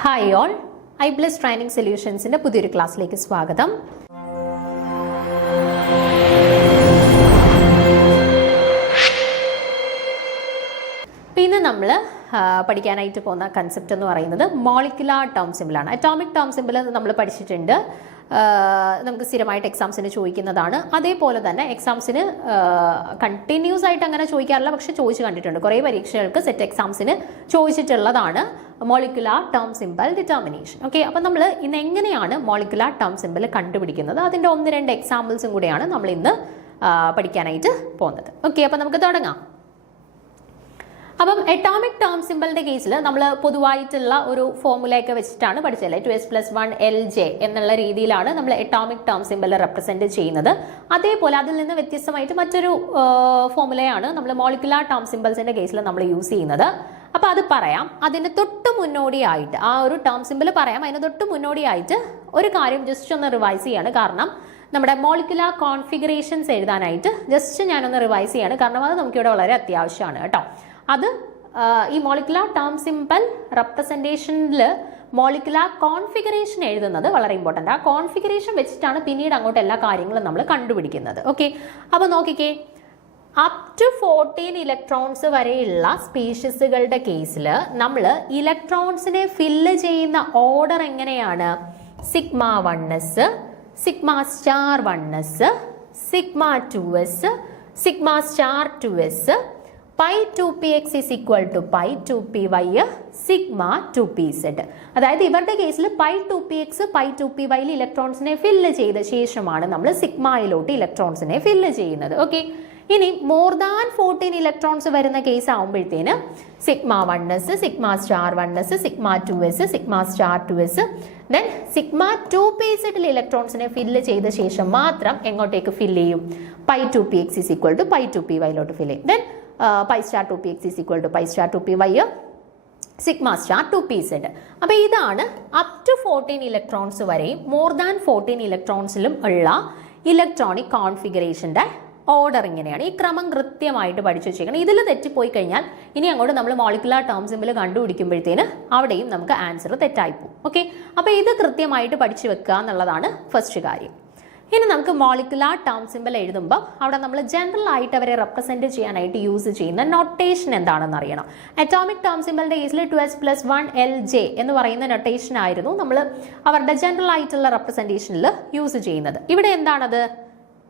Hi all, ഐബ്ലസ് training സൊല്യൂഷൻസിന്റെ പുതിയൊരു ക്ലാസ്സിലേക്ക് സ്വാഗതം. ഇന്ന് നമ്മൾ പഠിക്കാനായിട്ട് പോകുന്ന കൺസെപ്റ്റ് എന്ന് പറയുന്നത് മോളിക്കുലാർ ടേം സിമ്പിളാണ്. അറ്റോമിക് ടേം സിമ്പിൾ നമ്മൾ പഠിച്ചിട്ടുണ്ട്, നമുക്ക് സ്ഥിരമായിട്ട് എക്സാംസിന് ചോദിക്കുന്നതാണ്. അതേപോലെ തന്നെ എക്സാംസിന് കണ്ടിന്യൂസ് ആയിട്ട് അങ്ങനെ ചോദിക്കാറില്ല, പക്ഷെ ചോദിച്ചു കണ്ടിട്ടുണ്ട്. കുറേ പരീക്ഷകൾക്ക് സെറ്റ് എക്സാംസിന് ചോദിച്ചിട്ടുള്ളതാണ് molecular term symbol determination. Okay, അപ്പം നമ്മൾ ഇന്ന് എങ്ങനെയാണ് മോളിക്കുലാർ ടേം സിമ്പിൾ കണ്ടുപിടിക്കുന്നത്, അതിൻ്റെ 1-2 എക്സാമ്പിൾസും കൂടെയാണ് നമ്മൾ ഇന്ന് പഠിക്കാനായിട്ട് പോകുന്നത്. ഓക്കെ, അപ്പം നമുക്ക് തുടങ്ങാം. അപ്പം അറ്റോമിക് ടേം സിമ്പിളിന്റെ കേസിൽ നമ്മൾ പൊതുവായിട്ടുള്ള ഒരു ഫോർമുലയൊക്കെ വെച്ചിട്ടാണ് പഠിച്ചത്. 2s+1 Lj എന്നുള്ള രീതിയിലാണ് നമ്മൾ അറ്റോമിക് ടേം സിമ്പിൾ റെപ്രസെന്റ് ചെയ്യുന്നത്. അതേപോലെ അതിൽ നിന്ന് വ്യത്യസ്തമായിട്ട് മറ്റൊരു ഫോർമുലയാണ് നമ്മൾ മോളിക്കുലാർ ടേം സിമ്പിൾസിന്റെ കേസിൽ നമ്മൾ യൂസ് ചെയ്യുന്നത്. അപ്പൊ അത് പറയാം. അതിന് തൊട്ട് മുന്നോടിയായിട്ട് ആ ഒരു ടേം സിമ്പിൾ പറയാം. അതിന് തൊട്ട് മുന്നോടിയായിട്ട് ഒരു കാര്യം ജസ്റ്റ് ഒന്ന് റിവൈസ് ചെയ്യാണ്. കാരണം നമ്മുടെ മോളിക്കുലാർ കോൺഫിഗറേഷൻസ് എഴുതാനായിട്ട് ജസ്റ്റ് ഞാനൊന്ന് റിവൈസ് ചെയ്യാണ്. കാരണം അത് നമുക്കിവിടെ വളരെ അത്യാവശ്യമാണ് കേട്ടോ. അത് ഈ മോളിക്കുലാർ ടേം സിമ്പിൾ റെപ്രസെന്റേഷനിൽ മോളിക്കുലാർ കോൺഫിഗറേഷൻ എഴുതുന്നത് വളരെ ഇമ്പോർട്ടൻ്റ്. ആ കോൺഫിഗറേഷൻ വെച്ചിട്ടാണ് പിന്നീട് അങ്ങോട്ട് എല്ലാ കാര്യങ്ങളും നമ്മൾ കണ്ടുപിടിക്കുന്നത്. ഓക്കെ, അപ്പോൾ നോക്കിക്കേ, അപ് ടു 14 ഇലക്ട്രോൺസ് വരെയുള്ള സ്പീഷീസുകളുടെ കേസിൽ നമ്മൾ ഇലക്ട്രോൺസിനെ ഫില്ല് ചെയ്യുന്ന ഓർഡർ എങ്ങനെയാണ്? σ1s, σ*1s, σ2s, σ*2s, π2px is equal to π2py, σ2pz. അതായത് ഇവരുടെ കേസിൽ π2px π2py ഇലക്ട്രോൺസിനെ ഫില്ല് ചെയ്ത ശേഷമാണ് നമ്മൾ സിഗ്മയിലോട്ട് ഇലക്ട്രോൺസിനെ ഫില്ല് ചെയ്യുന്നത്. ഓക്കെ, ഇനി മോർ ദാൻ 14 ഇലക്ട്രോൺസ് വരുന്ന കേസ് ആവുമ്പോഴത്തേന് σ1s, σ*1s, σ2s, σ*2s, then σ2pz ഇലക്ട്രോൺസിനെ ഫില്ല് ചെയ്ത ശേഷം മാത്രം എങ്ങോട്ടേക്ക് ഫില്ല് ചെയ്യും? π2px is equal to π2py fill ചെയ്യും. Then π*2px is equal to π*2py, σ*2pz. അപ്പോൾ ഇതാണ് അപ് ടു 14 ഇലക്ട്രോൺസ് വരെയും മോർ ദാൻ 14 ഇലക്ട്രോൺസിലും ഉള്ള ഇലക്ട്രോണിക് കോൺഫിഗറേഷന്റെ ഓർഡർ ഇങ്ങനെയാണ്. ഈ ക്രമം കൃത്യമായിട്ട് പഠിച്ചു വെച്ചേക്കണം. ഇതിൽ തെറ്റിപ്പോയി കഴിഞ്ഞാൽ ഇനി അങ്ങോട്ട് നമ്മൾ മോളിക്കുലാർ ടേം സിമ്പിൾ കണ്ടുപിടിക്കുമ്പോഴത്തേന് അവിടെയും നമുക്ക് ആൻസർ തെറ്റായി പോകും. ഓക്കെ, അപ്പോൾ ഇത് കൃത്യമായിട്ട് പഠിച്ചു വെക്കുക എന്നുള്ളതാണ് ഫസ്റ്റ് കാര്യം. ഇനി നമുക്ക് മോളിക്കുലാർ ടേം സിമ്പിൾ എഴുതുമ്പോൾ അവിടെ നമ്മൾ ജനറൽ ആയിട്ട് അവരെ റെപ്രസെന്റ് ചെയ്യാനായിട്ട് യൂസ് ചെയ്യുന്ന നൊട്ടേഷൻ എന്താണെന്ന് അറിയണം. അറ്റോമിക് ടേം സിമ്പിളിന്റെ കേസിൽ 2s+1 Lj എന്ന് പറയുന്ന നൊട്ടേഷൻ ആയിരുന്നു നമ്മൾ അവരുടെ ജനറൽ ആയിട്ടുള്ള റെപ്രസെന്റേഷനിൽ യൂസ് ചെയ്യുന്നത്. ഇവിടെ എന്താണത്?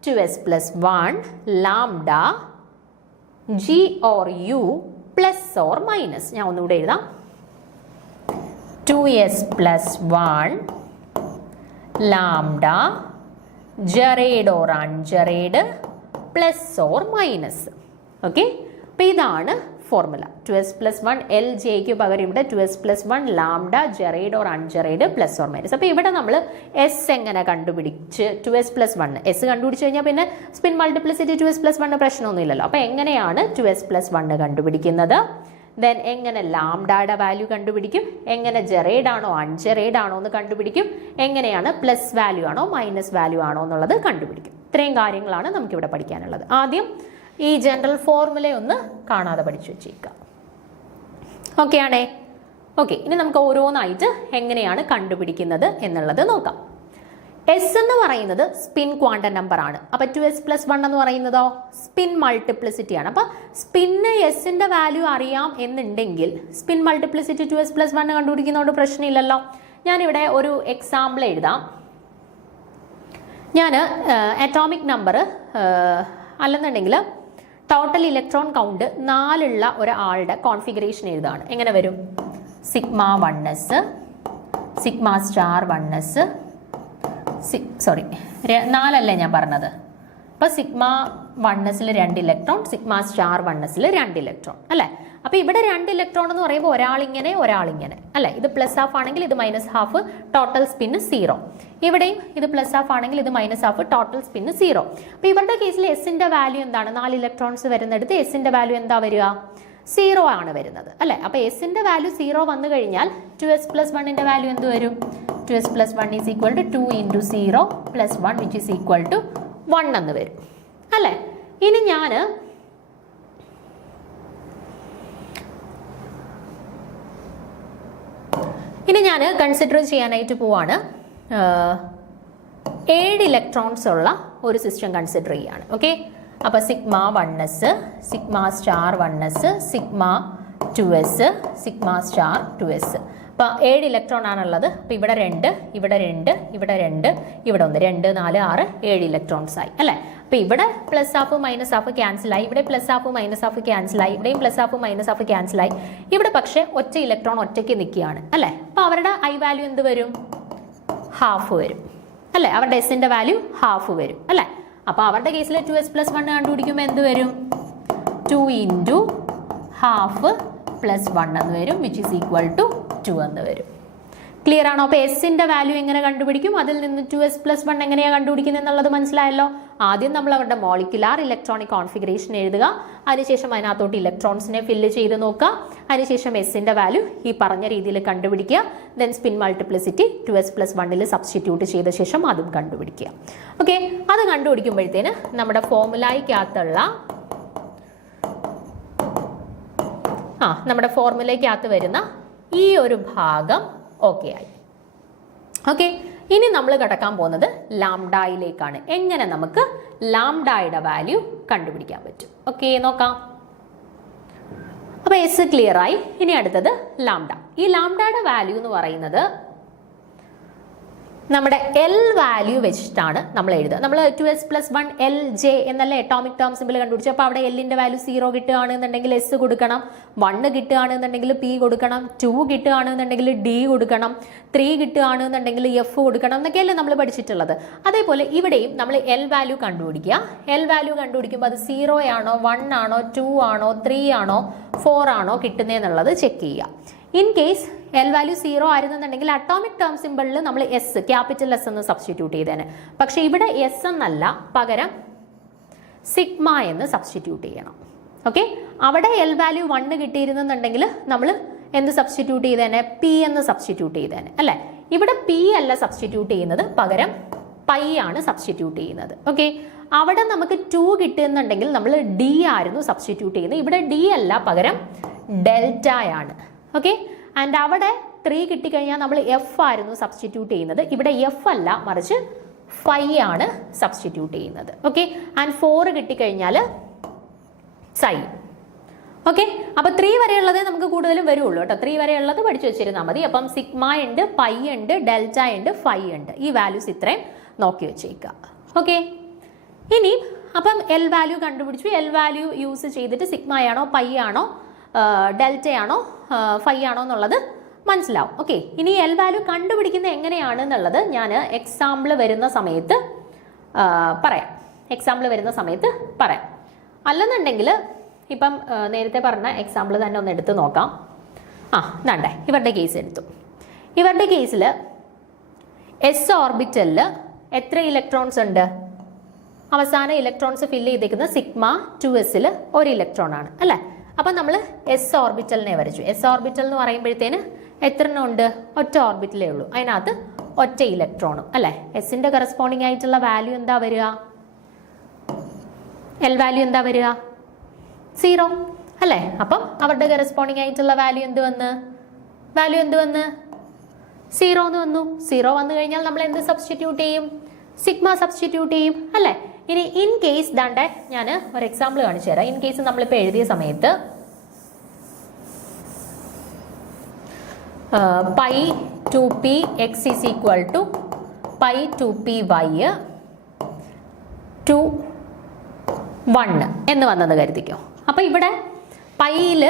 2s+1 lambda g or u plus or minus. ഞാൻ ഒന്നുകൂടെ എഴുതാം. 2s+1 lambda gerade or ungerade plus or minus. Okay, അപ്പോൾ ഇതാണ് ഫോർമുല. 2s+1 Ljക്ക് പകരം ഇവിടെ 2s+1 lambda gerade or ungerade plus or minus. അപ്പോൾ ഇവിടെ നമ്മൾ എസ് എങ്ങനെ കണ്ടുപിടിച്ച് 2s+1 എസ് കണ്ടുപിടിച്ച് കഴിഞ്ഞാൽ പിന്നെ സ്പിൻ മൾട്ടിപ്ലിസിറ്റി 2s+1 പ്രശ്നമൊന്നുമില്ലല്ലോ. അപ്പോൾ എങ്ങനെയാണ് 2s+1 കണ്ടുപിടിക്കുന്നത്? ദെൻ എങ്ങനെ ലാംഡയുടെ വാല്യൂ കണ്ടുപിടിക്കും? എങ്ങനെ ജറേഡ് ആണോ അൺജറേഡ് ആണോ എന്ന് കണ്ടുപിടിക്കും? എങ്ങനെയാണ് പ്ലസ് വാല്യൂ ആണോ മൈനസ് വാല്യൂ ആണോ എന്നുള്ളത് കണ്ടുപിടിക്കും. ഇത്രയും കാര്യങ്ങളാണ് നമുക്കിവിടെ പഠിക്കാനുള്ളത്. ആദ്യം ഈ ജനറൽ ഫോർമുല ഒന്ന് കാണാതെ പഠിച്ചു വെച്ചേക്കാം. ഓക്കെ ആണേ? ഓക്കെ, ഇനി നമുക്ക് ഓരോന്നായിട്ട് എങ്ങനെയാണ് കണ്ടുപിടിക്കുന്നത് എന്നുള്ളത് നോക്കാം. എസ് എന്ന് പറയുന്നത് സ്പിൻ ക്വാണ്ടം നമ്പർ ആണ്. അപ്പൊ 2s+1 എന്ന് പറയുന്നതോ സ്പിൻ മൾട്ടിപ്ലിസിറ്റി ആണ്. അപ്പൊ സ്പിന്ന് എസിന്റെ വാല്യൂ അറിയാം എന്നുണ്ടെങ്കിൽ സ്പിൻ മൾട്ടിപ്ലിസിറ്റി 2s+1 കണ്ടുപിടിക്കുന്നതുകൊണ്ട് പ്രശ്നമില്ലല്ലോ. ഞാനിവിടെ ഒരു എക്സാമ്പിൾ എഴുതാം. ഞാൻ അറ്റോമിക് നമ്പർ അല്ലെന്നുണ്ടെങ്കിൽ ടോട്ടൽ ഇലക്ട്രോൺ കൗണ്ട് 4 ഉള്ള ഒരാളുടെ കോൺഫിഗറേഷൻ എഴുതാണ്. എങ്ങനെ വരും? σ1s, σ*1s, സോറി 4 ഞാൻ പറഞ്ഞത്. അപ്പോൾ σ1sൽ 2 ഇലക്ട്രോൺ, σ*1sൽ 2 ഇലക്ട്രോൺ അല്ലേ? അപ്പോൾ ഇവിടെ 2 ഇലക്ട്രോൺ എന്ന് പറയുമ്പോൾ ഒരാളിങ്ങനെ ഒരാളിങ്ങനെ അല്ലേ? ഇത് പ്ലസ് ഹാഫ് ആണെങ്കിൽ ഇത് മൈനസ് ഹാഫ്, ടോട്ടൽ സ്പിൻ 0. ഇവിടെയും ഇത് പ്ലസ് ഹാഫ് ആണെങ്കിൽ ഇത് മൈനസ് ഹാഫ്, ടോട്ടൽ സ്പിൻ 0. അപ്പോൾ ഇവരുടെ കേസിൽ എസിന്റെ വാല്യൂ എന്താണ്? 4 ഇലക്ട്രോൺസ് വരുന്നിടത്ത് എസിന്റെ വാല്യൂ എന്താ വരിക? 0 ആണ് വരുന്നത് അല്ലേ? അപ്പോൾ എസിന്റെ വാല്യൂ 0 വന്നു കഴിഞ്ഞാൽ 2s+1ന്റെ വാല്യൂ എന്ത് വരും? 2s+1 is equal to 2 into 0 plus 1 which is equal to 1 എന്ന് വരും അല്ലേ? ഇനി ഞാൻ ഇനി ഞാൻ കൺസിഡർ ചെയ്യാനായിട്ട് പോവാണ് 7 ഇലക്ട്രോൺസ് ഉള്ള ഒരു സിസ്റ്റം കൺസിഡർ ചെയ്യാണ്. ഓക്കെ, അപ്പോൾ sigma 1s, sigma star 1s, sigma 2s, sigma star 2s. അപ്പോൾ 7 ഇലക്ട്രോൺ ആണുള്ളത്. അപ്പോൾ ഇവിടെ 2, ഇവിടെ 2, ഇവിടെ 2, ഇവിടെ 1, 2, 4, 6, 7 ഇലക്ട്രോൺസ് ആയി അല്ലേ. അപ്പോൾ ഇവിടെ plus half minus half cancel ആയി, ഇവിടെ plus half minus half cancel ആയി, ഇവിടെയും plus half minus half cancel ആയി. ഇവിടെ പക്ഷേ ഒറ്റ ഇലക്ട്രോൺ ഒറ്റയ്ക്ക് നിൽക്കുകയാണ് അല്ലേ. അപ്പോൾ അവരുടെ ഐ വാല്യൂ എന്ത് വരും? ഹാഫ് വരും അല്ലേ. അവരുടെ എസിന്റെ വാല്യൂ ഹാഫ് വരും അല്ലേ. അപ്പോൾ അവരുടെ കേസിൽ 2s + 1 കണ്ടുപിടിക്കുമ്പോൾ എന്ത് വരും? 2 × ഹാഫ് + 1 എന്ന് വരും, വിച്ച് ഈസ് ഈക്വൽ ടു 2 എന്ന് വരും. ക്ലിയർ ആണോ? അപ്പോൾ എസിന്റെ വാല്യൂ എങ്ങനെ കണ്ടുപിടിക്കും? അതിൽ നിന്ന് 2s + 1 എങ്ങനെയാണ് കണ്ടുപിടിക്കുന്നത് എന്നുള്ളത് മനസ്സിലായല്ലോ. ആദ്യം നമ്മൾ അവരുടെ മോളിക്കുലാർ ഇലക്ട്രോണിക് കോൺഫിഗറേഷൻ എഴുതുക, അതിനുശേഷം അതിനകത്തോട്ട് ഇലക്ട്രോൺസിനെ ഫില്ല് ചെയ്ത് നോക്കുക, അതിനുശേഷം എസിന്റെ വാല്യൂ ഈ പറഞ്ഞ രീതിയിൽ കണ്ടുപിടിക്കുക. Then spin multiplicity 2s + 1 substitute ചെയ്ത ശേഷം അതും കണ്ടുപിടിക്കുക. ഓക്കെ, അത് കണ്ടുപിടിക്കുമ്പോഴത്തേന് നമ്മുടെ ഫോർമുലയ്ക്കകത്തുള്ള നമ്മുടെ ഫോർമുലയ്ക്കകത്ത് വരുന്ന ഈ ഒരു ഭാഗം ഓക്കെ ആയി. ഓക്കെ, ഇനി നമ്മൾ കടക്കാൻ പോകുന്നത് ലാംഡയിലേക്കാണ്. എങ്ങനെ നമുക്ക് ലാംഡയുടെ വാല്യൂ കണ്ടുപിടിക്കാൻ പറ്റും? ഓക്കെ, നോക്കാം. അപ്പോൾ എസ് ക്ലിയർ ആയി. ഇനി അടുത്തത് ലാംഡ. ഈ ലാംഡയുടെ വാല്യൂ എന്ന് പറയുന്നത് നമ്മുടെ എൽ വാല്യൂ വെച്ചിട്ടാണ് നമ്മൾ എഴുതുക. നമ്മൾ 2s + 1 LJ എന്നല്ലേ അറ്റോമിക് ടേം സിമ്പിൾ കണ്ടുപിടിച്ചു. അപ്പോൾ അവിടെ എല്ലിന്റെ വാല്യൂ 0 കിട്ടുകയാണെന്നുണ്ടെങ്കിൽ എസ് കൊടുക്കണം, 1 കിട്ടുകയാണെന്നുണ്ടെങ്കിൽ പി കൊടുക്കണം, 2 കിട്ടുകയാണെന്നുണ്ടെങ്കിൽ ഡി കൊടുക്കണം, 3 കിട്ടുകയാണെന്നുണ്ടെങ്കിൽ എഫ് കൊടുക്കണം എന്നൊക്കെയല്ലേ നമ്മൾ പഠിച്ചിട്ടുള്ളത്. അതേപോലെ ഇവിടെയും നമ്മൾ എൽ വാല്യൂ കണ്ടുപിടിക്കുക. എൽ വാല്യൂ കണ്ടുപിടിക്കുമ്പോൾ അത് 0 ആണോ 1 ആണോ 2 ആണോ 3 ആണോ 4 ആണോ കിട്ടുന്നതെന്നുള്ളത് ചെക്ക് ചെയ്യുക. ഇൻ കേസ് എൽ വാല്യൂ 0 ആയിരുന്നുണ്ടെങ്കിൽ അറ്റോമിക് ടേം സിമ്പിളിൽ നമ്മൾ എസ് ക്യാപിറ്റൽ എസ് എന്ന് സബ്സ്റ്റിറ്റ്യൂട്ട് ചെയ്തേനെ. പക്ഷെ ഇവിടെ എസ് എന്നല്ല, പകരം സിഗ്മ എന്ന് സബ്സ്റ്റിറ്റ്യൂട്ട് ചെയ്യണം. ഓക്കെ, അവിടെ എൽ വാല്യൂ 1 കിട്ടിയിരുന്നുണ്ടെങ്കിൽ നമ്മൾ എന്ത് സബ്സ്റ്റിറ്റ്യൂട്ട് ചെയ്തേനെ? പി എന്ന് സബ്സ്റ്റിറ്റ്യൂട്ട് ചെയ്തേനെ അല്ലേ. ഇവിടെ പി അല്ല സബ്സ്റ്റിറ്റ്യൂട്ട് ചെയ്യുന്നത്, പകരം പൈ ആണ് സബ്സ്റ്റിറ്റ്യൂട്ട് ചെയ്യുന്നത്. ഓക്കെ, അവിടെ നമുക്ക് 2 കിട്ടുന്നുണ്ടെങ്കിൽ നമ്മൾ ഡി ആയിരുന്നു സബ്സ്റ്റിറ്റ്യൂട്ട് ചെയ്യുന്നത്. ഇവിടെ ഡി അല്ല, പകരം ഡെൽറ്റ ആണ്. ഓക്കെ, ആൻഡ് അവിടെ 3 കിട്ടിക്കഴിഞ്ഞാൽ നമ്മൾ എഫ് ആയിരുന്നു സബ്സ്റ്റിറ്റ്യൂട്ട് ചെയ്യുന്നത്. ഇവിടെ എഫ് അല്ല, മറിച്ച് ഫൈ ആണ് സബ്സ്റ്റിറ്റ്യൂട്ട് ചെയ്യുന്നത്. ഓക്കെ, ആൻഡ് 4 കിട്ടിക്കഴിഞ്ഞാൽ സൈ. ഓക്കെ, അപ്പോൾ 3 വരെയുള്ളതേ നമുക്ക് കൂടുതലും വരുള്ളൂ കേട്ടോ. 3 വരെയുള്ളത് പഠിച്ചു വെച്ചിരുന്നാൽ മതി. അപ്പം സിഗ്മ ഉണ്ട്, പൈ ഉണ്ട്, ഡെൽറ്റ ഉണ്ട്, ഫൈ ഉണ്ട്. ഈ വാല്യൂസ് ഇത്രയും നോക്കി വെച്ചേക്കുക. ഓക്കെ, ഇനി അപ്പം എൽ വാല്യൂ കണ്ടുപിടിച്ചു. എൽ വാല്യൂ യൂസ് ചെയ്തിട്ട് സിഗ്മയാണോ പൈ ആണോ ഡെൽറ്റ ആണോ ഫൈ ആണോ എന്നുള്ളത് മനസ്സിലാവും. ഓക്കെ, ഇനി എൽ വാല്യൂ കണ്ടുപിടിക്കുന്നത് എങ്ങനെയാണെന്നുള്ളത് ഞാൻ എക്സാമ്പിൾ വരുന്ന സമയത്ത് പറയാം. അല്ലെന്നുണ്ടെങ്കിൽ ഇപ്പം നേരത്തെ പറഞ്ഞ എക്സാമ്പിൾ തന്നെ ഒന്ന് എടുത്ത് നോക്കാം. ഇതാണ്ടേ ഇവരുടെ കേസ് എടുത്തു. ഇവരുടെ കേസിൽ എസ് ഓർബിറ്റലിൽ എത്ര ഇലക്ട്രോൺസ് ഉണ്ട്? അവസാന ഇലക്ട്രോൺസ് ഫില്ല് ചെയ്തേക്കുന്ന സിഗ്മ 2s 1 ഇലക്ട്രോൺ ആണ് അല്ലേ. അപ്പം നമ്മൾ എസ് ഓർബിറ്റലിനെ വരച്ചു. എസ് ഓർബിറ്റൽ എന്ന് പറയുമ്പോഴത്തേന് എത്ര എണ്ണം ഉണ്ട്? ഒറ്റ ഓർബിറ്റലേ ഉള്ളൂ, അതിനകത്ത് ഒറ്റ ഇലക്ട്രോണും അല്ലേ. എസിന്റെ കറസ്പോണ്ടിങ് ആയിട്ടുള്ള വാല്യൂ എന്താ വരിക? എൽ വാല്യൂ എന്താ വരിക? 0 അല്ലേ. അപ്പം അവരുടെ കറസ്പോണ്ടിങ് ആയിട്ടുള്ള വാല്യൂ എന്ത് വന്ന്? 0 എന്ന് വന്നു. 0 വന്നു കഴിഞ്ഞാൽ നമ്മൾ എന്ത് സബ്സ്റ്റിറ്റ്യൂട്ട് ചെയ്യും? സിഗ്മ സബ്സ്റ്റിറ്റ്യൂട്ട് ചെയ്യും അല്ലേ. ഇനി ഇൻ കേസ് ദാണ്ടെ ഞാൻ ഒരു എക്സാമ്പിൾ കാണിച്ചു തരാം. ഇൻ കേസ് നമ്മളിപ്പോൾ എഴുതിയ സമയത്ത് pi 2p x is equal to pi 2p y 2 1 എന്ന് വന്നത് കരുതിക്കോ. അപ്പം ഇവിടെ പൈയിൽ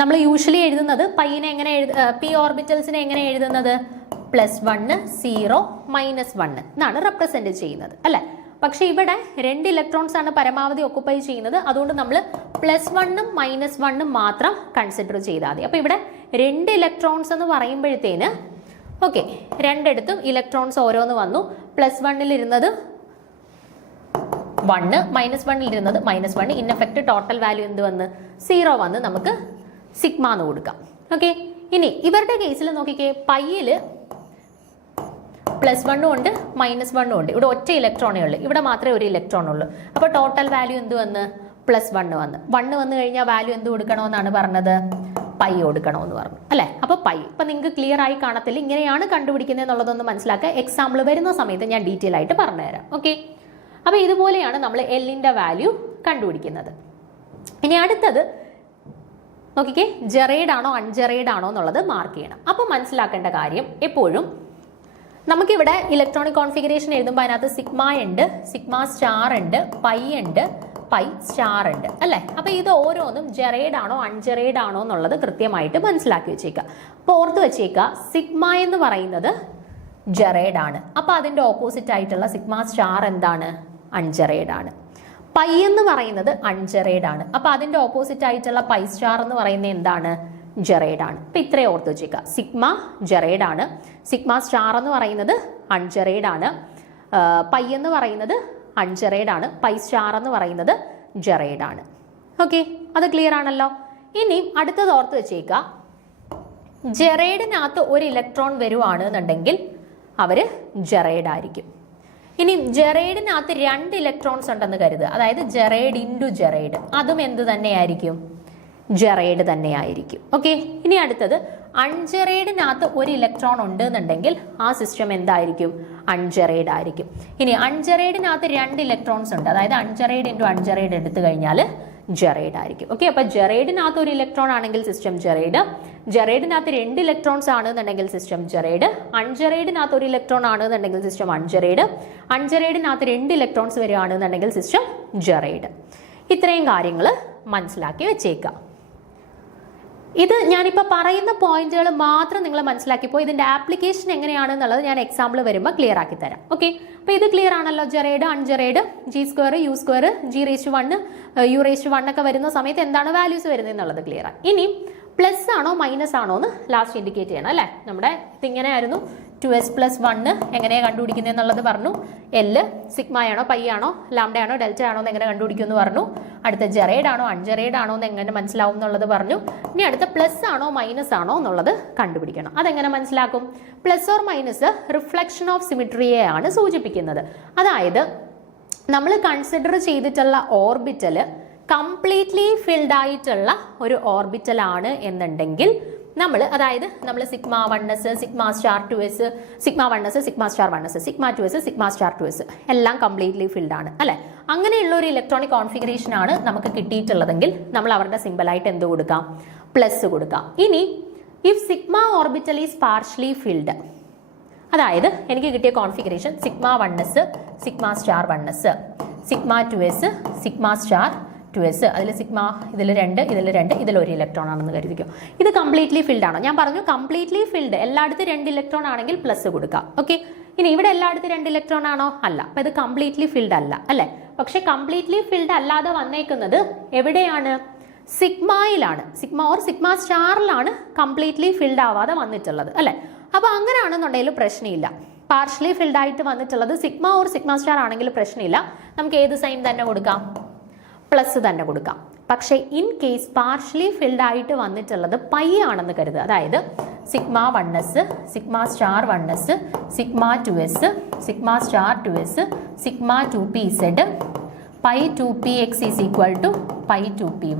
നമ്മൾ യൂഷ്വലി എഴുതുന്നത് പൈനെ എങ്ങനെ പി ഓർബിറ്റൽസിനെ എങ്ങനെ എഴുതുന്നത്? +1 0 -1 എന്നാണ് റെപ്രസെന്റ് ചെയ്യുന്നത് അല്ലെ. പക്ഷെ ഇവിടെ 2 ഇലക്ട്രോൺസ് ആണ് പരമാവധി ഒക്കുപ്പൈ ചെയ്യുന്നത്. അതുകൊണ്ട് നമ്മൾ +1ഉം -1ഉം മാത്രം കൺസിഡർ ചെയ്താൽ മതി. അപ്പൊ ഇവിടെ 2 ഇലക്ട്രോൺസ് എന്ന് പറയുമ്പോഴത്തേന് ഓക്കെ, രണ്ടിടത്തും ഇലക്ട്രോൺസ് ഓരോന്ന് വന്നു. +1 ഇരുന്നത് 1, -1 ഇരുന്നത് -1. ഇൻ എഫക്റ്റ് ടോട്ടൽ വാല്യൂ എന്ത് വന്ന്? 0 വന്ന് നമുക്ക് സിഗ്മ എന്ന് കൊടുക്കാം. ഓക്കെ, ഇനി ഇവരുടെ കേസിൽ നോക്കിക്കേ, പൈയിൽ +1 ഉണ്ട് -1 ഉണ്ട്. ഇവിടെ ഒറ്റ ഇലക്ട്രോണേ ഉള്ളൂ, ഇവിടെ മാത്രമേ ഒരു ഇലക്ട്രോൺ ഉള്ളൂ. അപ്പോൾ ടോട്ടൽ വാല്യൂ എന്ത് വന്ന്? +1 വന്ന്. 1 വന്നു കഴിഞ്ഞാൽ വാല്യൂ എന്ത് കൊടുക്കണമെന്നാണ് പറഞ്ഞത്? പൈ കൊടുക്കണമെന്ന് പറഞ്ഞു അല്ലേ. അപ്പോൾ പൈ ഇപ്പം നിങ്ങൾക്ക് ക്ലിയർ ആയി കാണത്തില്ല, ഇങ്ങനെയാണ് കണ്ടുപിടിക്കുന്നത് എന്നുള്ളതൊന്ന് മനസ്സിലാക്കുക. എക്സാമ്പിൾ വരുന്ന സമയത്ത് ഞാൻ ഡീറ്റെയിൽ ആയിട്ട് പറഞ്ഞുതരാം. ഓക്കെ, അപ്പോൾ ഇതുപോലെയാണ് നമ്മൾ എല്ലിൻ്റെ വാല്യൂ കണ്ടുപിടിക്കുന്നത്. ഇനി അടുത്തത് നോക്കിക്കേ, ജെറൈഡ് ആണോ അൺജെറൈഡ് ആണോ എന്നുള്ളത് മാർക്ക് ചെയ്യണം. അപ്പം മനസ്സിലാക്കേണ്ട കാര്യം എപ്പോഴും നമുക്കിവിടെ ഇലക്ട്രോണിക് കോൺഫിഗറേഷൻ എഴുതുമ്പോൾ അതിനകത്ത് സിഗ്മ ഉണ്ട്, സിഗ്മ സ്റ്റാർ ഉണ്ട്, പൈ ഉണ്ട്, പൈ സ്റ്റാർ ഉണ്ട് അല്ലേ. അപ്പോൾ ഇത് ഓരോന്നും ജെറൈഡ് ആണോ അൺജെറൈഡ് ആണോ എന്നുള്ളത് കൃത്യമായിട്ട് മനസ്സിലാക്കി വെച്ചേക്കുക. അപ്പോൾ ഓർത്ത് വെച്ചേക്കുക, സിഗ്മ എന്ന് പറയുന്നത് ജെറൈഡ് ആണ്. അപ്പോൾ അതിൻ്റെ ഓപ്പോസിറ്റ് ആയിട്ടുള്ള സിഗ്മ സ്റ്റാർ എന്താണ്? അൺജെറൈഡ് ആണ്. പൈ എന്ന് പറയുന്നത് അൺജെറൈഡ് ആണ്. അപ്പോൾ അതിൻ്റെ ഓപ്പോസിറ്റ് ആയിട്ടുള്ള പൈ സ്റ്റാർ എന്ന് പറയുന്നത് എന്താണ്? ജെറൈഡ് ആണ്. അപ്പം ഇത്രയും ഓർത്ത് വെച്ചേക്കുക, സിഗ്മ ജെറൈഡ് ആണ്, സിഗ്മ സ്റ്റാർ എന്ന് പറയുന്നത് അൺജെറൈഡ് ആണ്, പൈ എന്ന് പറയുന്നത് അൺജെറൈഡ് ആണ്, പൈ സ്റ്റാർ എന്ന് പറയുന്നത് ജെറൈഡ് ആണ്. ഓക്കെ, അത് ക്ലിയർ ആണല്ലോ. ഇനി അടുത്തത് ഓർത്ത് വെച്ചേക്കുക, ജെറൈഡിനകത്ത് ഒരു ഇലക്ട്രോൺ വരുവാണെന്നുണ്ടെങ്കിൽ അവർ ജെറൈഡ് ആയിരിക്കും. ഇനി ജെറൈഡിനകത്ത് 2 ഇലക്ട്രോൺസ് ഉണ്ടെന്ന് കരുതുക, അതായത് ജെറൈഡ് ഇൻറ്റു ജെറൈഡ്, അതും എന്ത് തന്നെയായിരിക്കും? ജെറൈഡ് തന്നെയായിരിക്കും. ഓക്കെ, ഇനി അടുത്തത് അൺജെറൈഡിനകത്ത് ഒരു ഇലക്ട്രോൺ ഉണ്ട് എന്നുണ്ടെങ്കിൽ ആ സിസ്റ്റം എന്തായിരിക്കും? അൺജെറൈഡ് ആയിരിക്കും. ഇനി അൺജെറൈഡിനകത്ത് 2 ഇലക്ട്രോൺസ് ഉണ്ട്, അതായത് അൺജെറൈഡ് ഇൻറ്റു അൺജെറൈഡ് എടുത്തു കഴിഞ്ഞാൽ ജെറൈഡ് ആയിരിക്കും. ഓക്കെ, അപ്പോൾ ജെറൈഡിനകത്ത് ഒരു ഇലക്ട്രോൺ ആണെങ്കിൽ സിസ്റ്റം ജെറൈഡ്, ജെറൈഡിനകത്ത് 2 ഇലക്ട്രോൺസ് ആണെന്നുണ്ടെങ്കിൽ സിസ്റ്റം ജെറൈഡ്, അൺജെറൈഡിനകത്ത് ഒരു ഇലക്ട്രോൺ ആണെന്നുണ്ടെങ്കിൽ സിസ്റ്റം അൺജെറൈഡ്, അൺജെറൈഡിനകത്ത് 2 ഇലക്ട്രോൺസ് വരികയാണെന്നുണ്ടെങ്കിൽ സിസ്റ്റം ജെറൈഡ്. ഇത്രയും കാര്യങ്ങൾ മനസ്സിലാക്കി വെച്ചേക്കുക. ഇത് ഞാനിപ്പോൾ പറയുന്ന പോയിന്റുകൾ മാത്രം നിങ്ങൾ മനസ്സിലാക്കിപ്പോൾ ഇതിൻ്റെ ആപ്ലിക്കേഷൻ എങ്ങനെയാണെന്നുള്ളത് ഞാൻ എക്സാമ്പിൾ വരുമ്പോൾ ക്ലിയർ ആക്കി തരാം. ഓക്കെ, അപ്പോൾ ഇത് ക്ലിയർ ആണല്ലോ. ജെറൈഡ് അൺജെറൈഡ്, G², U², G⁻1, U⁻1 ഒക്കെ വരുന്ന സമയത്ത് എന്താണ് വാല്യൂസ് വരുന്നത് എന്നുള്ളത് ക്ലിയർ ആണ്. ഇനി പ്ലസ് ആണോ മൈനസ് ആണോ എന്ന് ലാസ്റ്റ് ഇൻഡിക്കേറ്റ് ചെയ്യണം അല്ലേ. നമ്മുടെ ഇതിങ്ങനെയായിരുന്നു 2s + 1 എങ്ങനെയാണ് കണ്ടുപിടിക്കുന്നത് എന്നുള്ളത് പറഞ്ഞു. എല് സിഗ്മയാണോ പൈ ആണോ ലാംഡ ആണോ ഡെൽറ്റ ആണോ എന്ന് എങ്ങനെ കണ്ടുപിടിക്കുമെന്ന് പറഞ്ഞു. അടുത്ത ജെറൈഡ് ആണോ അൺജെറൈഡ് ആണോ എന്ന് എങ്ങനെ മനസ്സിലാവും എന്നുള്ളത് പറഞ്ഞു. ഇനി അടുത്ത പ്ലസ് ആണോ മൈനസ് ആണോ എന്നുള്ളത് കണ്ടുപിടിക്കണം. അതെങ്ങനെ മനസ്സിലാക്കും? Plus or minus reflection of സിമിട്രിയെയാണ് സൂചിപ്പിക്കുന്നത്. അതായത് നമ്മൾ കൺസിഡർ ചെയ്തിട്ടുള്ള ഓർബിറ്റൽ കംപ്ലീറ്റ്ലി ഫിൽഡ് ആയിട്ടുള്ള ഒരു ഓർബിറ്റൽ ആണ് എന്നുണ്ടെങ്കിൽ അതായത് നമ്മൾ σ1s, σ*2s, σ1s, σ*1s, σ2s, σ*2s എല്ലാം കംപ്ലീറ്റ്ലി ഫിൽഡ് ആണ് അല്ലെ. അങ്ങനെയുള്ള ഒരു ഇലക്ട്രോണിക് കോൺഫിഗറേഷൻ ആണ് നമുക്ക് കിട്ടിയിട്ടുള്ളതെങ്കിൽ നമ്മൾ അവരുടെ സിമ്പിളായിട്ട് എന്ത് കൊടുക്കാം? പ്ലസ് കൊടുക്കാം. ഇനി if sigma orbital is partially filled, അതായത് എനിക്ക് കിട്ടിയ configuration σ1s, σ*1s, σ2s, σ*2s, അതിൽ സിഗ്മ ഇതിൽ 2, ഇതിൽ 2, ഇതിൽ 1 ഇലക്ട്രോൺ ആണെന്ന് കരുതിക്കും. ഇത് കംപ്ലീറ്റ്ലി ഫിൽഡ് ആണോ? ഞാൻ പറഞ്ഞു കംപ്ലീറ്റ്ലി ഫിൽഡ്, എല്ലായിടത്തും 2 ഇലക്ട്രോൺ ആണെങ്കിൽ പ്ലസ് കൊടുക്കാം. ഓക്കെ, ഇനി ഇവിടെ എല്ലായിടത്തും 2 ഇലക്ട്രോൺ ആണോ? അല്ല. അപ്പൊ ഇത് കംപ്ലീറ്റ്ലി ഫിൽഡ് അല്ല അല്ലെ. പക്ഷെ കംപ്ലീറ്റ്ലി ഫിൽഡ് അല്ലാതെ വന്നേക്കുന്നത് എവിടെയാണ്? സിഗ്മയിലാണ്. സിഗ്മ ഓർ സിഗ്മ സ്റ്റാറിലാണ് കംപ്ലീറ്റ്ലി ഫിൽഡ് ആവാതെ വന്നിട്ടുള്ളത് അല്ലെ. അപ്പൊ അങ്ങനെയാണെന്നുണ്ടെങ്കിൽ പ്രശ്നമില്ല. പാർഷ്യലി ഫിൽഡ് ആയിട്ട് വന്നിട്ടുള്ളത് സിഗ്മ ഓർ സിഗ്മ സ്റ്റാർ ആണെങ്കിൽ പ്രശ്നമില്ല. നമുക്ക് ഏത് സൈൻ തന്നെ കൊടുക്കാം? പ്ലസ് തന്നെ കൊടുക്കാം. പക്ഷേ ഇൻ കേസ് പാർഷ്യലി ഫിൽഡ് ആയിട്ട് വന്നിട്ടുള്ളത് പൈ ആണെന്ന് കരുതുക. അതായത് σ1s, σ*1s, σ2s, σ*2s, σ2pz, π2px is equal to π2py.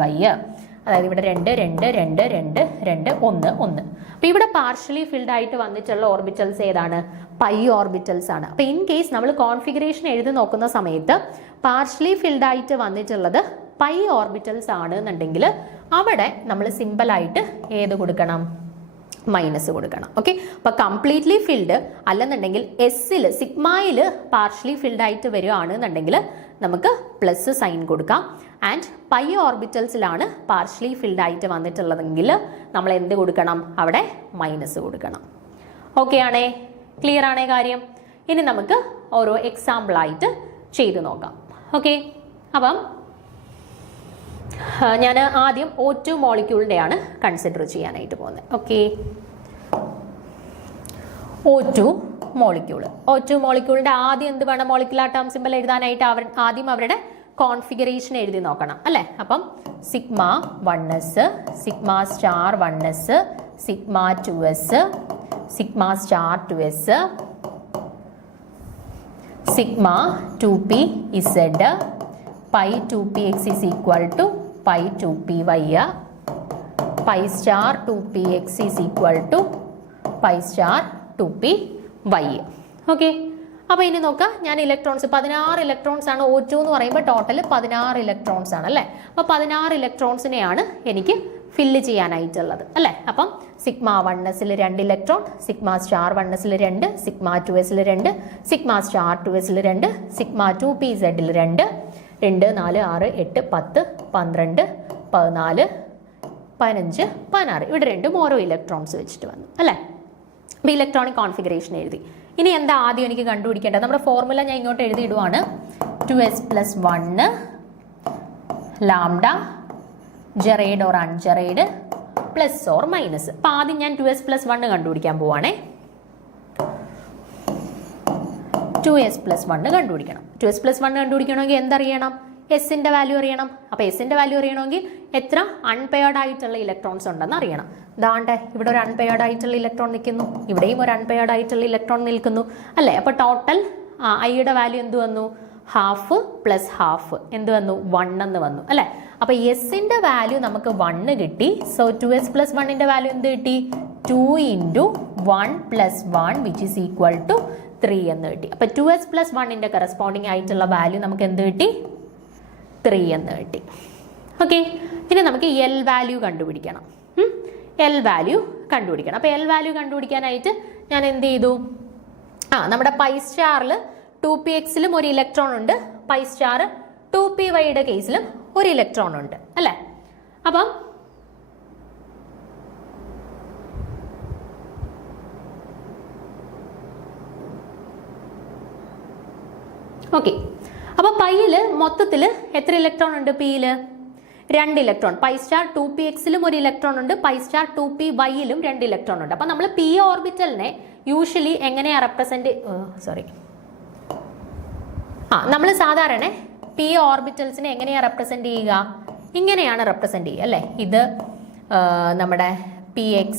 അതായത് ഇവിടെ 2, 2, 2, 2, 2, 1, 1. അപ്പോൾ ഇവിടെ പാർഷ്യലി ഫിൽഡ് ആയിട്ട് വന്നിട്ടുള്ള ഓർബിറ്റൽസ് ഏതാണ്? പൈ ഓർബിറ്റൽസ് ആണ്. അപ്പോൾ ഇൻ കേസ് നമ്മൾ കോൺഫിഗറേഷൻ എഴുതി നോക്കുന്ന സമയത്ത് പാർഷ്യലി ഫിൽഡ് ആയിട്ട് വന്നിട്ടുള്ളത് പൈ ഓർബിറ്റൽസ് ആണ് എന്നുണ്ടെങ്കിൽ അവിടെ നമ്മൾ സിമ്പിളായിട്ട് ഏത് കൊടുക്കണം? മൈനസ് കൊടുക്കണം. ഓക്കെ, അപ്പോൾ കംപ്ലീറ്റ്ലി ഫിൽഡ് അല്ലെന്നുണ്ടെങ്കിൽ എസ്സിൽ സിഗ്മയിൽ പാർഷ്യലി ഫിൽഡ് ആയിട്ട് വരികയാണെന്നുണ്ടെങ്കിൽ നമുക്ക് പ്ലസ് സൈൻ കൊടുക്കാം. ആൻഡ് പൈ ഓർബിറ്റൽസിലാണ് പാർഷ്യലി ഫിൽഡ് ആയിട്ട് വന്നിട്ടുള്ളതെങ്കിൽ നമ്മൾ എന്ത് കൊടുക്കണം? അവിടെ മൈനസ് കൊടുക്കണം. ഓക്കെ ആണേ? ക്ലിയർ ആണേ കാര്യം? ഇനി നമുക്ക് ഓരോ എക്സാമ്പിളായിട്ട് ചെയ്തു നോക്കാം. ഓക്കെ, അപ്പം ഞാൻ ആദ്യം O2 മോളിക്യൂളിൻ്റെയാണ് കൺസിഡർ ചെയ്യാനായിട്ട് പോകുന്നത്. ഓക്കെ, O2 മോളിക്യൂളിൻ്റെ ആദ്യം എന്ത് വേണം? മോളിക്കുലാർ ടേം സിമ്പൽ എഴുതാനായിട്ട് ആദ്യം അവരുടെ കോൺഫിഗറേഷൻ എഴുതി നോക്കണം അല്ലേ. അപ്പം σ1s, σ*1s, σ2s, σ*2s, σ2pz, π2px is equal to π2py, pi star 2px is equal to pi star 2py. Okay, അപ്പോൾ ഇനി നോക്കാം, ഞാൻ ഇലക്ട്രോൺസ് 16 ഇലക്ട്രോൺസ് ആണ് O2 എന്ന് പറയുമ്പോൾ ടോട്ടൽ 16 ഇലക്ട്രോൺസ് ആണ് അല്ലേ. അപ്പോൾ 16 ഇലക്ട്രോൺസിനെയാണ് എനിക്ക് ഫില്ല് ചെയ്യാനായിട്ടുള്ളത് അല്ലേ. അപ്പം സിഗ്മ 1sൽ 2 ഇലക്ട്രോൺ, സിഗ്മ സ്റ്റാർ 1sൽ 2, സിഗ്മ 2sൽ 2, സിഗ്മ സ്റ്റാർ 2sൽ 2, സിഗ്മ 2pzൽ 2, 2 4 6 8 10 12 14 15 16 ഇവിടെ രണ്ടും ഓരോ ഇലക്ട്രോൺസ് വെച്ചിട്ട് വന്നു അല്ലേ. അപ്പോൾ ഇലക്ട്രോണിക് കോൺഫിഗറേഷൻ എഴുതി. ഇനി എന്താ ആദ്യം എനിക്ക് കണ്ടുപിടിക്കേണ്ടത്? നമ്മുടെ ഫോർമുല ഞാൻ ഇങ്ങോട്ട് എഴുതിയിടുവാണ്. 2s+1 lambda gerade or ungerade plus or minus. അപ്പം ആദ്യം ഞാൻ 2s+1 കണ്ടുപിടിക്കാൻ പോവാണേ. 2s+1 കണ്ടുപിടിക്കണം. 2s+1 കണ്ടുപിടിക്കണമെങ്കിൽ എന്തറിയണം? എസിന്റെ വാല്യൂ അറിയണം. അപ്പോൾ എസിന്റെ വാല്യൂ അറിയണമെങ്കിൽ എത്ര അൺപെയർഡ് ആയിട്ടുള്ള ഇലക്ട്രോൺസ് ഉണ്ടെന്ന് അറിയണം. ദാണ്ടെ ഇവിടെ ഒരു അൺപെയർഡ് ആയിട്ടുള്ള ഇലക്ട്രോൺ നിൽക്കുന്നു, ഇവിടെയും ഒരു അൺപെയർഡ് ആയിട്ടുള്ള ഇലക്ട്രോൺ നിൽക്കുന്നു അല്ലേ. അപ്പോൾ ടോട്ടൽ ഐയുടെ വാല്യൂ എന്ത് വന്നു? ഹാഫ് പ്ലസ് ഹാഫ് എന്ത് വന്നു? 1 എന്ന് വന്നു അല്ലേ. അപ്പോൾ എസിന്റെ വാല്യൂ നമുക്ക് 1 കിട്ടി. സോ 2s+1ന്റെ വാല്യൂ എന്ത് കിട്ടി? 2 × 1 + 1 വിച്ച് ഈസ് ഈക്വൽ ടു 3 എന്ന് കിട്ടി. അപ്പോൾ 2s+1ന്റെ കറസ്പോണ്ടിങ് ആയിട്ടുള്ള വാല്യൂ നമുക്ക് എന്ത് കിട്ടി? 3 എന്ന് കിട്ടി. ഓക്കെ, ഇനി നമുക്ക് എൽ വാല്യൂ കണ്ടുപിടിക്കണം. എൽ വാല്യൂ കണ്ടുപിടിക്കണം. അപ്പോൾ എൽ വാല്യൂ കണ്ടുപിടിക്കാനായിട്ട് ഞാൻ എന്ത് ചെയ്തു? നമ്മുടെ പൈ സ്റ്റാറിൽ 2pxലും ഒരു ഇലക്ട്രോൺ ഉണ്ട്, പൈ സ്റ്റാർ 2pyയുടെ കേസിലും ഒരു ഇലക്ട്രോൺ ഉണ്ട് അല്ലേ. അപ്പം ഓക്കെ, അപ്പോൾ പൈയില് മൊത്തത്തിൽ എത്ര ഇലക്ട്രോൺ ഉണ്ട്? പിയില് 2 ഇലക്ട്രോൺ. പൈ സ്റ്റാർ 2pxലും ഒരു ഇലക്ട്രോൺ ഉണ്ട്, പൈ സ്റ്റാർ 2pyയിലും 2 ഇലക്ട്രോൺ ഉണ്ട്. അപ്പോൾ നമ്മൾ പി ഓർബിറ്റലിനെ യൂഷ്വലി എങ്ങനെയാ റെപ്രസെന്റ് നമ്മൾ സാധാരണ പി ഓർബിറ്റൽസിനെ എങ്ങനെയാ റെപ്രസെന്റ് ചെയ്യുക? ഇങ്ങനെയാണ് റെപ്രസെന്റ് ചെയ്യുക അല്ലേ. ഇത് നമ്മുടെ px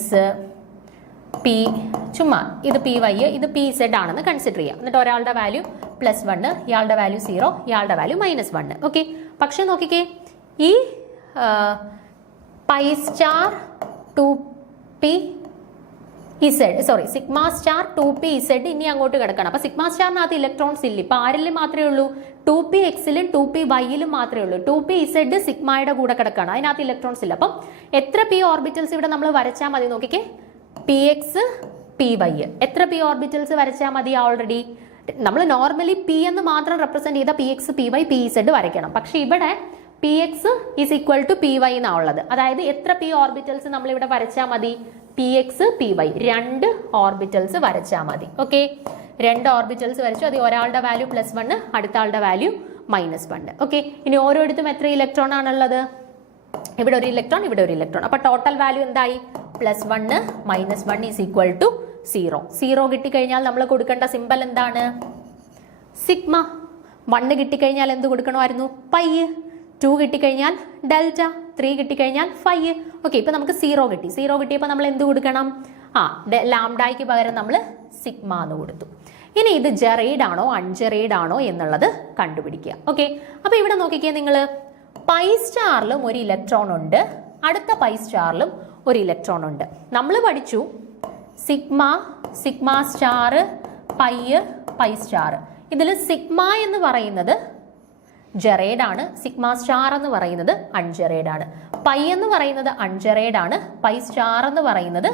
പി ചുമ്മാ ഇത് py ഇത് pz ആണെന്ന് കൺസിഡർ ചെയ്യാം. എന്നിട്ട് ഒരാളുടെ വാല്യൂ +1, ഇയാളുടെ വാല്യൂ 0, ഇയാളുടെ വാല്യൂ -1. ഓക്കെ, പക്ഷെ നോക്കിക്കേ, ഈ pi star 2pz sorry sigma star 2pz ഇനി അങ്ങോട്ട് കിടക്കണം. അപ്പൊ സിഗ്മ സ്റ്റാറിനകത്ത് ഇലക്ട്രോൺസ് ഇല്ല. ഇപ്പൊ ആരിലും മാത്രമേ ഉള്ളൂ? 2pxലും 2pyയിലും മാത്രമേ ഉള്ളൂ. 2pz സിഗ്മയുടെ കൂടെ കിടക്കണം, അതിനകത്ത് ഇലക്ട്രോൺസ് ഇല്ല. അപ്പം എത്ര പി ഓർബിറ്റൽസ് ഇവിടെ നമ്മൾ വരച്ചാൽ മതി? നോക്കിക്കേ, px py എത്ര പി ഓർബിറ്റൽസ് വരച്ചാൽ മതി? ഓൾറെഡി നമ്മൾ നോർമലി പി എന്ന് മാത്രം റെപ്രസെന്റ് ചെയ്ത px py pz വരയ്ക്കണം. പക്ഷെ ഇവിടെ px is equal to py എന്നാണ് ഉള്ളത്. അതായത് എത്ര പി ഓർബിറ്റൽസ് നമ്മൾ ഇവിടെ വരച്ചാൽ മതി? px py 2 ഓർബിറ്റൽസ് വരച്ചാൽ മതി. ഓക്കെ, 2 ഓർബിറ്റൽസ് വരച്ചു. അത് ഒരാളുടെ വാല്യൂ +1, അടുത്ത ആളുടെ വാല്യൂ -1. ഓക്കെ, ഇനി ഓരോരുത്തും എത്ര ഇലക്ട്രോൺ ആണുള്ളത്? ഇവിടെ ഒരു ഇലക്ട്രോൺ, ഇവിടെ ഒരു ഇലക്ട്രോൺ. അപ്പൊ ടോട്ടൽ വാല്യൂ എന്തായി? +1 -1 ഈസ് ഈക്വൽ ടു 0. 0 കിട്ടിക്കഴിഞ്ഞാൽ നമ്മൾ കൊടുക്കേണ്ട സിമ്പൽ എന്താണ്? സിഗ്മ. 1 കിട്ടിക്കഴിഞ്ഞാൽ എന്ത് കൊടുക്കണമായിരുന്നു? പൈ. 2 കിട്ടിക്കഴിഞ്ഞാൽ ഡെൽറ്റ. 3 കിട്ടിക്കഴിഞ്ഞാൽ ഫൈ. ഓക്കെ, ഇപ്പൊ നമുക്ക് 0 കിട്ടി. 0 കിട്ടിയപ്പോൾ നമ്മൾ എന്ത് കൊടുക്കണം? ലാംഡയ്ക്ക് പകരം നമ്മൾ സിഗ്മ എന്ന് കൊടുത്തു. ഇനി ഇത് ജെറൈഡ് ആണോ അൺജെറൈഡ് ആണോ എന്നുള്ളത് കണ്ടുപിടിക്കുക. ഓക്കെ, അപ്പൊ ഇവിടെ നോക്കിക്കേ, നിങ്ങൾ പൈ സ്റ്റാറിലും ഒരു ഇലക്ട്രോൺ ഉണ്ട്, അടുത്ത പൈ സ്റ്റാറിലും ഒരു ഇലക്ട്രോൺ ഉണ്ട്. നമ്മൾ പഠിച്ചു സിഗ്മ സ്റ്റാർ പൈ സ്റ്റാർ. ഇതിൽ സിഗ്മ എന്ന് പറയുന്നത് ജെറൈഡ് ആണ്, സിഗ്മ സ്റ്റാർ എന്ന് പറയുന്നത് അൺജെറൈഡ് ആണ്. പൈ എന്ന് പറയുന്നത് അൺജെറൈഡ് ആണ്, പൈ സ്റ്റാർ എന്ന് പറയുന്നത്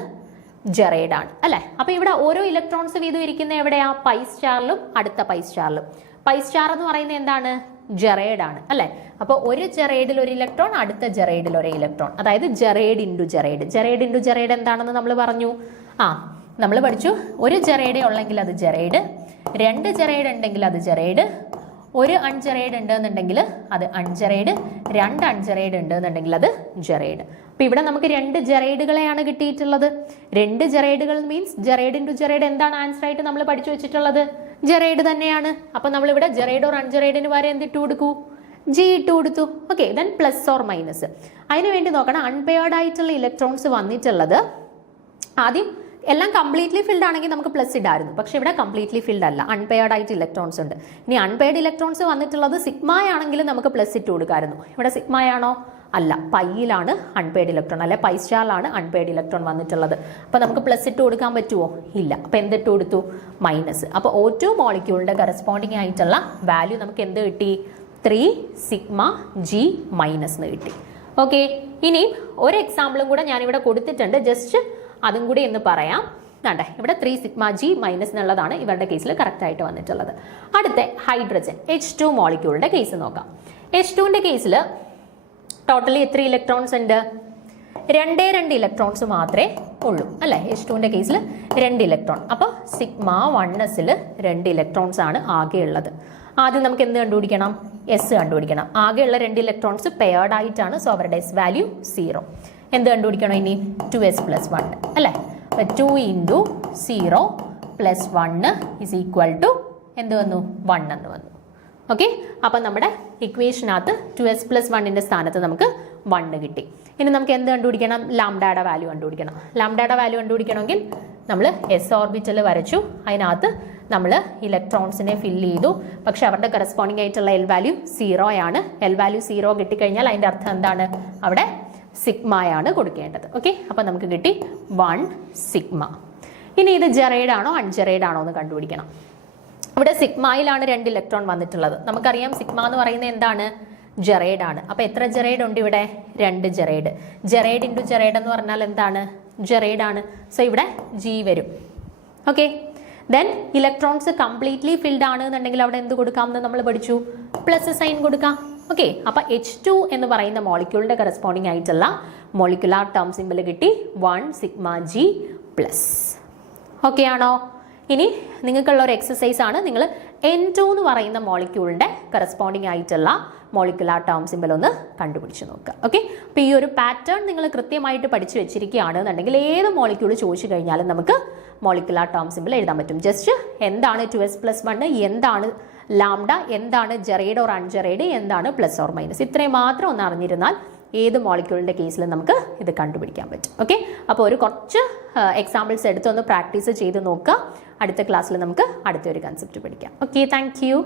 ജെറൈഡ് ആണ് അല്ലെ. അപ്പൊ ഇവിടെ ഓരോ ഇലക്ട്രോൺസ് വീതം ഇരിക്കുന്ന എവിടെയാ? പൈ സ്റ്റാറിലും അടുത്ത പൈ സ്റ്റാറിലും. പൈ സ്റ്റാർ എന്ന് പറയുന്നത് എന്താണ്? ജെറൈഡ് ആണ് അല്ലെ. അപ്പോൾ ഒരു ജെറൈഡിൽ ഒരു ഇലക്ട്രോൺ, അടുത്ത ജെറൈഡിൽ ഒരു ഇലക്ട്രോൺ, അതായത് ജെറൈഡ് ഇൻറ്റു ജെറൈഡ്. ജെറൈഡ് ഇൻറ്റു ജെറൈഡ് എന്താണെന്ന് നമ്മൾ പറഞ്ഞു. നമ്മൾ പഠിച്ചു, ഒരു ജെറൈഡ് ഉള്ളെങ്കിൽ അത് ജെറൈഡ്, 2 ജെറൈഡ് ഉണ്ടെങ്കിൽ അത് ജെറൈഡ്, 1 അൺജെറൈഡ് ഉണ്ടെന്നുണ്ടെങ്കിൽ അത് അൺജെറൈഡ്, 2 അൺജെറൈഡ് ഉണ്ടെന്നുണ്ടെങ്കിൽ അത് ജെറൈഡ്. അപ്പൊ ഇവിടെ നമുക്ക് 2 ജെറൈഡുകളെയാണ് കിട്ടിയിട്ടുള്ളത്. 2 ജെറൈഡുകൾ മീൻസ് ജെറൈഡ് ഇൻറ്റു ജെറൈഡ് എന്താണ് ആൻസർ ആയിട്ട് നമ്മൾ പഠിച്ചു വെച്ചിട്ടുള്ളത്? ജെറൈഡ് തന്നെയാണ്. അപ്പൊ നമ്മളിവിടെ ജെറൈഡ് ഓർ അൺജെറൈഡിന് വരെ എന്തിട്ട് കൊടുക്കൂ? ജി ഇട്ട് കൊടുത്തു. Okay, then plus or minus. അതിന് വേണ്ടി നോക്കണം, അൺപെയർഡ് ആയിട്ടുള്ള ഇലക്ട്രോൺസ് വന്നിട്ടുള്ളത് ആദ്യം എല്ലാം കംപ്ലീറ്റ്ലി ഫിൽഡ് ആണെങ്കിൽ നമുക്ക് പ്ലസ് ഇടായിരുന്നു. പക്ഷെ ഇവിടെ കംപ്ലീറ്റ്ലി ഫിൽഡ് അല്ല, അൺപെയർഡ് ആയിട്ട് ഇലക്ട്രോൺസ് ഉണ്ട്. ഇനി അൺപെയർഡ് ഇലക്ട്രോൺസ് വന്നിട്ടുള്ളത് സിഗ്മ ആണെങ്കിൽ നമുക്ക് പ്ലസ് ഇട്ട് കൊടുക്കാമായിരുന്നു. ഇവിടെ സിഗ്മ ആണോ? അല്ല, പൈയിലാണ് അൺപെയ്ഡ് ഇലക്ട്രോൺ, അല്ലെ പൈ സ്റ്റാറിലാണ് അൺപെയ്ഡ് ഇലക്ട്രോൺ വന്നിട്ടുള്ളത്. അപ്പോൾ നമുക്ക് പ്ലസ് ഇട്ട് കൊടുക്കാൻ പറ്റുമോ? ഇല്ല. അപ്പോൾ എന്തിട്ട് കൊടുത്തു? മൈനസ്. അപ്പോൾ O2 മോളിക്യൂളിൻ്റെ കറസ്പോണ്ടിങ് ആയിട്ടുള്ള വാല്യൂ നമുക്ക് എന്ത് കിട്ടി? 3 സിഗ്മ G മൈനസ് എന്ന് കിട്ടി. ഓക്കെ, ഇനി ഒരു എക്സാമ്പിളും കൂടെ ഞാനിവിടെ കൊടുത്തിട്ടുണ്ട്, ജസ്റ്റ് അതും കൂടി എന്ന് പറയാം. വേണ്ടേ, ഇവിടെ 3 സിഗ്മ G മൈനസ് എന്നുള്ളതാണ് ഇവരുടെ കേസിൽ കറക്റ്റ് ആയിട്ട് വന്നിട്ടുള്ളത്. അടുത്ത ഹൈഡ്രജൻ H2 മോളിക്യൂളിൻ്റെ കേസ് നോക്കാം. H2ൻ്റെ കേസിൽ ടോട്ടലി എത്ര ഇലക്ട്രോൺസ് ഉണ്ട്? 2 ഇലക്ട്രോൺസ് മാത്രമേ ഉള്ളൂ അല്ലേ? H2ൻ്റെ കേസിൽ 2 ഇലക്ട്രോൺ. അപ്പോൾ സിഗ്മ 1s 2 ഇലക്ട്രോൺസ് ആണ് ആകെ ഉള്ളത്. ആദ്യം നമുക്ക് എന്ത് കണ്ടുപിടിക്കണം? S കണ്ടുപിടിക്കണം. ആകെയുള്ള 2 ഇലക്ട്രോൺസ് പെയർഡ് ആയിട്ടാണ്, സോ അവരുടെ S വാല്യൂ 0. എന്ത് കണ്ടുപിടിക്കണം ഇനി? 2s + 1 അല്ലേ? അപ്പോൾ 2 × 0 + 1 = എന്ത് വന്നു? 1 എന്ന് വന്നു. ഓക്കെ, അപ്പം നമ്മുടെ ഇക്വേഷനകത്ത് 2s + 1ൻ്റെ സ്ഥാനത്ത് നമുക്ക് 1 കിട്ടി. ഇനി നമുക്ക് എന്ത് കണ്ടുപിടിക്കണം? ലാംഡയുടെ വാല്യൂ കണ്ടുപിടിക്കണം. ലാംഡയുടെ വാല്യൂ കണ്ടുപിടിക്കണമെങ്കിൽ നമ്മൾ S ഓർബിറ്റൽ വരച്ചു, അതിനകത്ത് നമ്മൾ ഇലക്ട്രോൺസിനെ ഫില്ല് ചെയ്തു. പക്ഷെ അവരുടെ കറസ്പോണ്ടിങ് ആയിട്ടുള്ള L വാല്യൂ 0 ആണ്. L വാല്യൂ 0 കിട്ടിക്കഴിഞ്ഞാൽ അതിൻ്റെ അർത്ഥം എന്താണ്? അവിടെ സിഗ്മയാണ് കൊടുക്കേണ്ടത്. ഓക്കെ, അപ്പം നമുക്ക് കിട്ടി 1 സിഗ്മ. ഇനി ഇത് ജെറൈഡ് ആണോ അൺജെറൈഡ് ആണോ എന്ന് കണ്ടുപിടിക്കണം. ഇവിടെ സിഗ്മയിലാണ് 2 ഇലക്ട്രോൺ വന്നിട്ടുള്ളത്. നമുക്കറിയാം സിഗ്മ എന്ന് പറയുന്നത് എന്താണ്? ജെറൈഡ് ആണ്. അപ്പോൾ എത്ര ജെറൈഡ് ഉണ്ട് ഇവിടെ? 2 ജെറൈഡ്. ജെറൈഡ് ഇൻറ്റു ജെറൈഡ് എന്ന് പറഞ്ഞാൽ എന്താണ്? ജെറൈഡ് ആണ്. സോ ഇവിടെ G വരും. Okay, then electrons completely filled ആണ് എന്നുണ്ടെങ്കിൽ അവിടെ എന്ത് കൊടുക്കാം എന്ന് നമ്മൾ പഠിച്ചു? പ്ലസ് സൈൻ കൊടുക്കാം. ഓക്കെ, അപ്പോൾ H2 എന്ന് പറയുന്ന മോളിക്യൂളിൻ്റെ കറസ്പോണ്ടിങ് ആയിട്ടുള്ള മോളിക്കുലാർ ടേം സിമ്പിൾ കിട്ടി 1 സിഗ്മ G പ്ലസ്. ഓക്കെ ആണോ? ഇനി നിങ്ങൾക്കുള്ള ഒരു എക്സസൈസ് ആണ്, നിങ്ങൾ N2 എന്ന് പറയുന്ന മോളിക്യൂളിൻ്റെ കറസ്പോണ്ടിങ് ആയിട്ടുള്ള മോളിക്കുലാർ ടേം സിമ്പിൾ ഒന്ന് കണ്ടുപിടിച്ച് നോക്കുക. ഓക്കെ, അപ്പോൾ ഈ ഒരു പാറ്റേൺ നിങ്ങൾ കൃത്യമായിട്ട് പഠിച്ചു വെച്ചിരിക്കുകയാണെന്നുണ്ടെങ്കിൽ ഏത് മോളിക്യൂൾ ചോദിച്ചു കഴിഞ്ഞാലും നമുക്ക് മോളിക്കുലാർ ടേം സിമ്പിൾ എഴുതാൻ പറ്റും. ജസ്റ്റ് എന്താണ് 2s + 1, എന്താണ് ലാംഡ, എന്താണ് ജെറൈഡ് ഓർ അൺജെറൈഡ്, എന്താണ് പ്ലസ് ഓർ മൈനസ്, ഇത്രയും മാത്രം ഒന്ന് അറിഞ്ഞിരുന്നാൽ ഏത് മോളിക്യൂളിൻ്റെ കേസിൽ നമുക്ക് ഇത് കണ്ടുപിടിക്കാൻ പറ്റും. ഓക്കെ, അപ്പോൾ ഒരു കുറച്ച് എക്സാമ്പിൾസ് എടുത്തൊന്ന് പ്രാക്ടീസ് ചെയ്ത് നോക്കുക. അടുത്ത ക്ലാസ്സിൽ നമുക്ക് അടുത്തൊരു കൺസെപ്റ്റ് പഠിക്കാം. Okay, thank you.